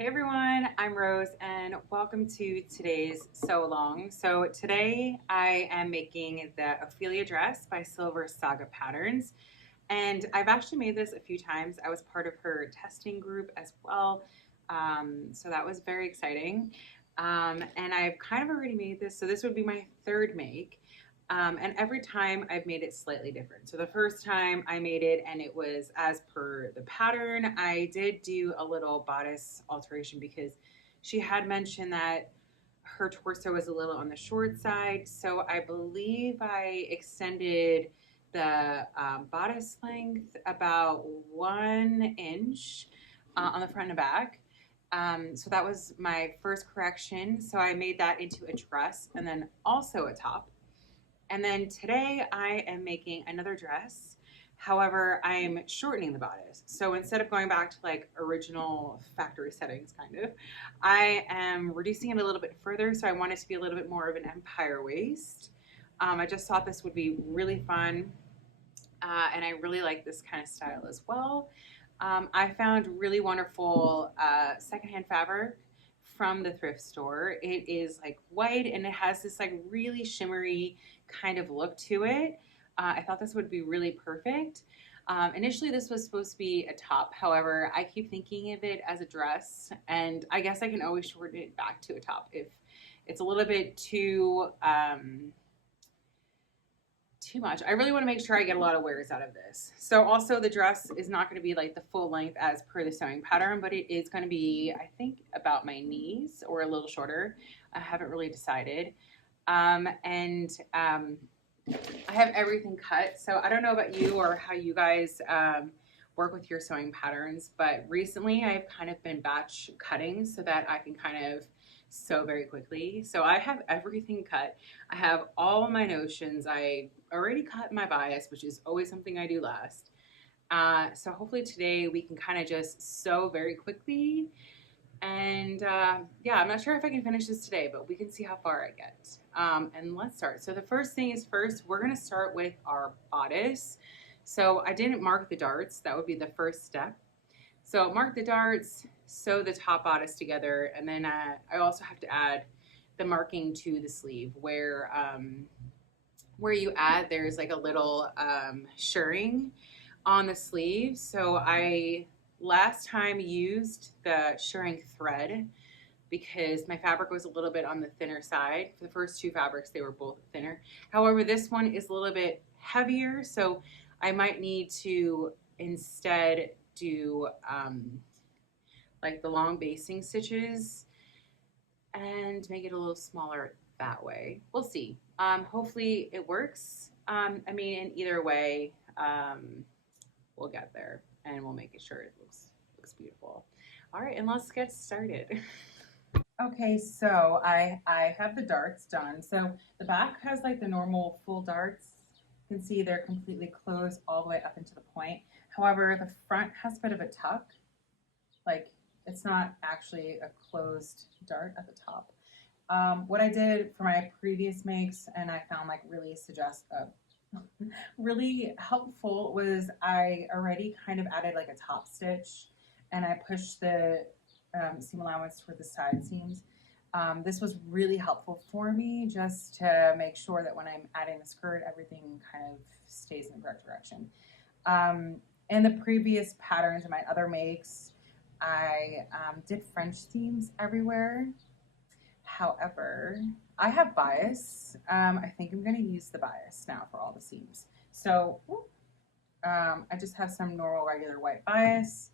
Hey everyone, I'm Rose and welcome to today's Sew Along. So today I am making the Ophelia Dress by Silver Saga Patterns, and I've actually made this a few times. I was part of her testing group as well, so that was very exciting. And I've kind of already made this, so this would be my third make. And every time I've made it slightly different. So the first time I made it and it was as per the pattern, I did do a little bodice alteration because she had mentioned that her torso was a little on the short side. So I believe I extended the bodice length about 1 inch on the front and back. So that was my first correction. So I made that into a dress and then also a top. And then today I am making another dress. However, I'm shortening the bodice. So instead of going back to like original factory settings, kind of, I am reducing it a little bit further. So I want it to be a little bit more of an empire waist. I just thought this would be really fun. And I really like this kind of style as well. I found really wonderful secondhand fabric from the thrift store. It is like white and it has this like really shimmery kind of look to it. I thought this would be really perfect. Initially, this was supposed to be a top. However, I keep thinking of it as a dress, and I guess I can always shorten it back to a top if it's a little bit too much. I really want to make sure I get a lot of wears out of this. So also the dress is not going to be like the full length as per the sewing pattern, but it is going to be, I think, about my knees or a little shorter. I haven't really decided. I have everything cut. So I don't know about you or how you guys work with your sewing patterns, but recently I've kind of been batch cutting so that I can kind of sew very quickly. So I have everything cut. I have all my notions. I already cut my bias, which is always something I do last. So hopefully today we can kind of just sew very quickly. And yeah, I'm not sure if I can finish this today, but we can see how far I get. And let's start. So the first thing is first, we're going to start with our bodice. So I didn't mark the darts. That would be the first step. So mark the darts, sew the top bodice together, and then I also have to add the marking to the sleeve where you add, there's like a little shirring on the sleeve. So I last time used the shirring thread because my fabric was a little bit on the thinner side. For the first two fabrics, they were both thinner. However, this one is a little bit heavier, so I might need to instead do like the long basting stitches and make it a little smaller that way. We'll see. Hopefully it works. I mean, in either way, we'll get there and we'll make it sure it looks beautiful. All right, and let's get started. Okay, so I have the darts done. So the back has like the normal full darts. You can see they're completely closed all the way up into the point. However, the front has a bit of a tuck. Like it's not actually a closed dart at the top. What I did for my previous makes and I found like really helpful was I already kind of added like a top stitch and I pushed the seam allowance for the side seams. This was really helpful for me just to make sure that when I'm adding the skirt, everything kind of stays in the correct direction. In the previous patterns in my other makes, I did French seams everywhere. However, I have bias. I think I'm going to use the bias now for all the seams. So I just have some normal regular white bias.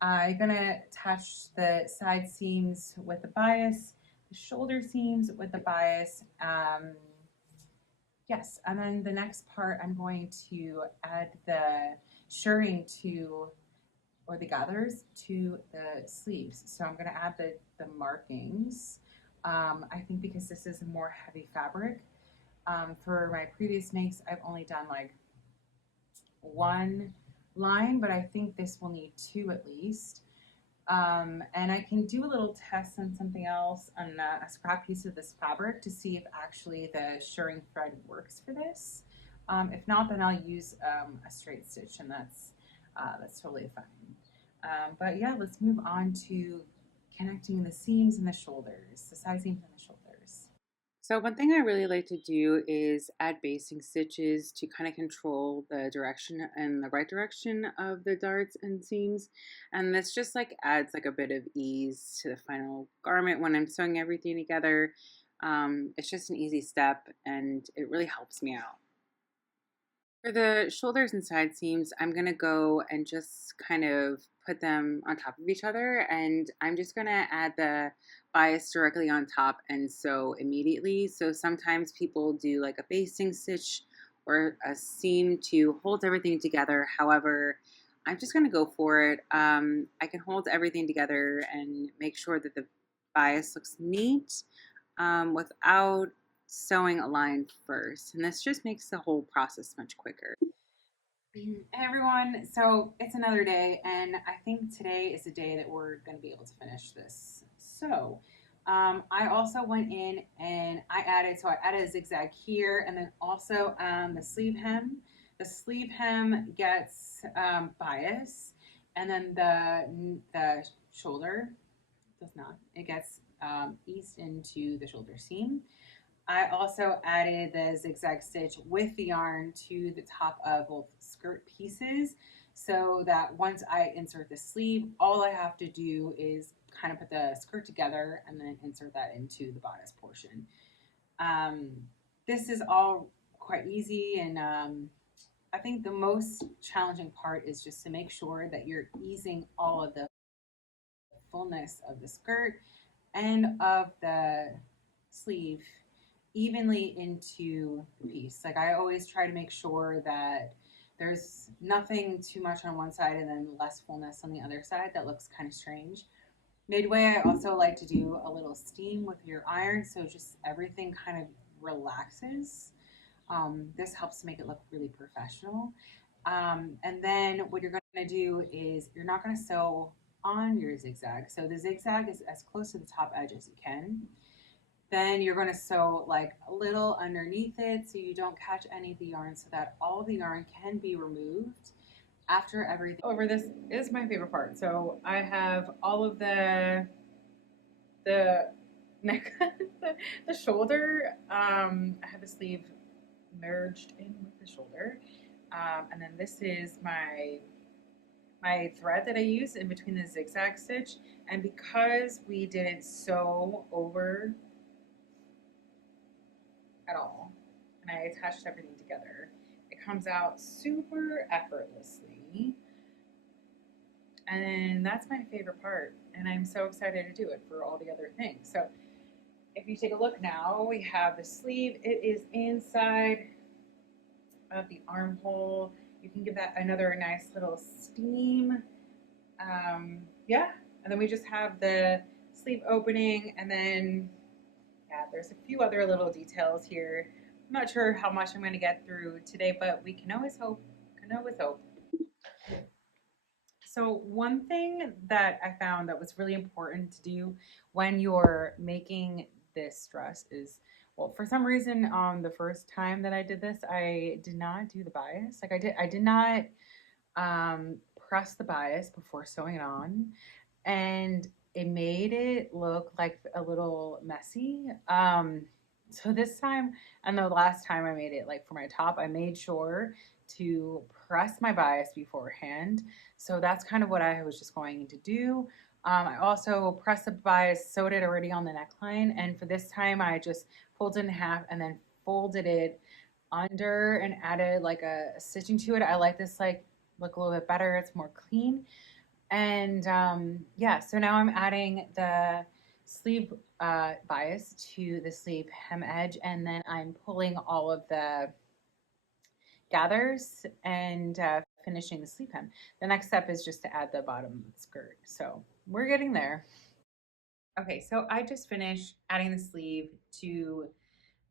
I'm going to attach the side seams with the bias, the shoulder seams with the bias. Yes, and then the next part I'm going to add the shirring to, or the gathers to the sleeves. So I'm going to add the markings. I think because this is a more heavy fabric. For my previous makes, I've only done like one line, but I think this will need two at least. And I can do a little test on something else on a scrap piece of this fabric to see if actually the shirring thread works for this. If not, then I'll use a straight stitch, and that's totally fine. But yeah, let's move on to connecting the seams and the shoulders, the side seams and the shoulders. So one thing I really like to do is add basting stitches to kind of control the direction and the right direction of the darts and seams. And this just like adds like a bit of ease to the final garment when I'm sewing everything together. It's just an easy step and it really helps me out. For the shoulders and side seams, I'm going to go and just kind of put them on top of each other, and I'm just going to add the bias directly on top and sew immediately. So sometimes people do like a basting stitch or a seam to hold everything together. However, I'm just going to go for it. I can hold everything together and make sure that the bias looks neat without sewing a line first, and this just makes the whole process much quicker. Hey everyone, so it's another day, and I think today is the day that we're going to be able to finish this. So I also went in and I added a zigzag here, and then also the sleeve hem. The sleeve hem gets bias, and then the shoulder does not. It gets eased into the shoulder seam. I also added the zigzag stitch with the yarn to the top of both skirt pieces so that once I insert the sleeve, all I have to do is kind of put the skirt together and then insert that into the bodice portion. This is all quite easy, and I think the most challenging part is just to make sure that you're easing all of the fullness of the skirt and of the sleeve evenly into the piece. Like I always try to make sure that there's nothing too much on one side and then less fullness on the other side that looks kind of strange. Midway, I also like to do a little steam with your iron so just everything kind of relaxes. This helps to make it look really professional. And then what you're going to do is you're not going to sew on your zigzag. So the zigzag is as close to the top edge as you can. Then you're going to sew like a little underneath it so you don't catch any of the yarn so that all the yarn can be removed after everything. Over this is my favorite part. So I have all of the neck, the shoulder. I have the sleeve merged in with the shoulder. And then this is my thread that I use in between the zigzag stitch. And because we didn't sew over at all, and I attached everything together, it comes out super effortlessly. And that's my favorite part. And I'm so excited to do it for all the other things. So if you take a look now, we have the sleeve. It is inside of the armhole. You can give that another nice little steam. Yeah, and then we just have the sleeve opening, and then yeah, there's a few other little details here. I'm not sure how much I'm going to get through today, but we can always hope. Can always hope. So one thing that I found that was really important to do when you're making this dress is, well, for some reason, the first time that I did this, I did not do the bias. Like I did not press the bias before sewing it on, and it made it look like a little messy. So this time and the last time I made it, like for my top, I made sure to press my bias beforehand. So that's kind of what I was just going to do. I also pressed the bias, sewed it already on the neckline, and for this time I just folded in half and then folded it under and added like a stitching to it. I like this like look a little bit better. It's more clean. And yeah, so now I'm adding the sleeve bias to the sleeve hem edge, and then I'm pulling all of the gathers and finishing the sleeve hem. The next step is just to add the bottom skirt. So we're getting there. Okay, so I just finished adding the sleeve to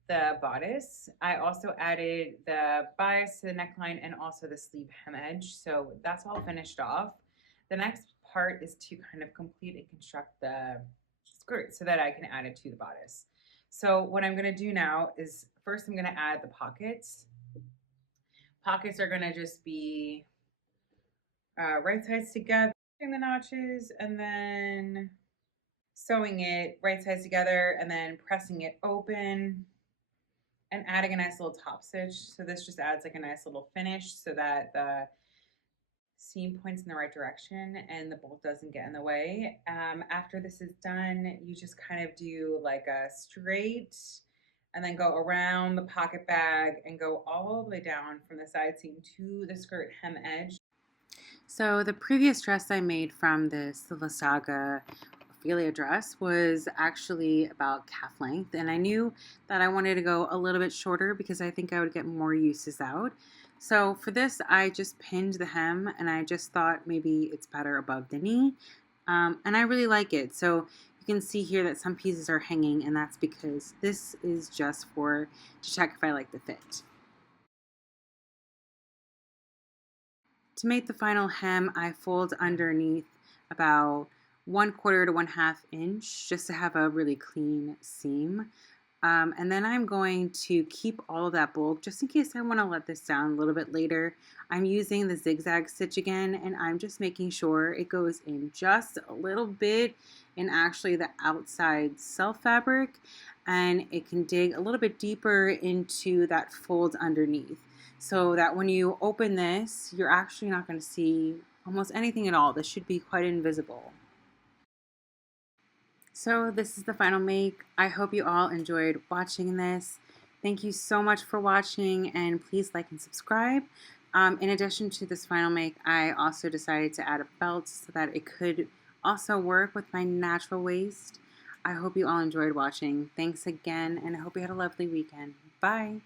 the bodice. I also added the bias to the neckline and also the sleeve hem edge. So that's all finished off. The next part is to kind of complete and construct the skirt so that I can add it to the bodice. So what I'm gonna do now is first I'm gonna add the pockets. Pockets are gonna just be right sides together, the notches, and then sewing it right sides together and then pressing it open and adding a nice little top stitch. So this just adds like a nice little finish so that the seam points in the right direction and the bolt doesn't get in the way. After this is done, you just kind of do like a straight and then go around the pocket bag and go all the way down from the side seam to the skirt hem edge. So the previous dress I made from the Silver Saga Ophelia dress was actually about calf length, and I knew that I wanted to go a little bit shorter because I think I would get more uses out. So for this, I just pinned the hem, and I just thought maybe it's better above the knee, and I really like it. So you can see here that some pieces are hanging, and that's because this is just to check if I like the fit. To make the final hem, I fold underneath about 1/4 to 1/2 inch just to have a really clean seam. And then I'm going to keep all of that bulk just in case I want to let this down a little bit later. I'm using the zigzag stitch again, and I'm just making sure it goes in just a little bit in actually the outside self fabric, and it can dig a little bit deeper into that fold underneath so that when you open this, you're actually not going to see almost anything at all. This should be quite invisible. So this is the final make. I hope you all enjoyed watching this. Thank you so much for watching, and please like and subscribe. In addition to this final make, I also decided to add a belt so that it could also work with my natural waist. I hope you all enjoyed watching. Thanks again, and I hope you had a lovely weekend. Bye.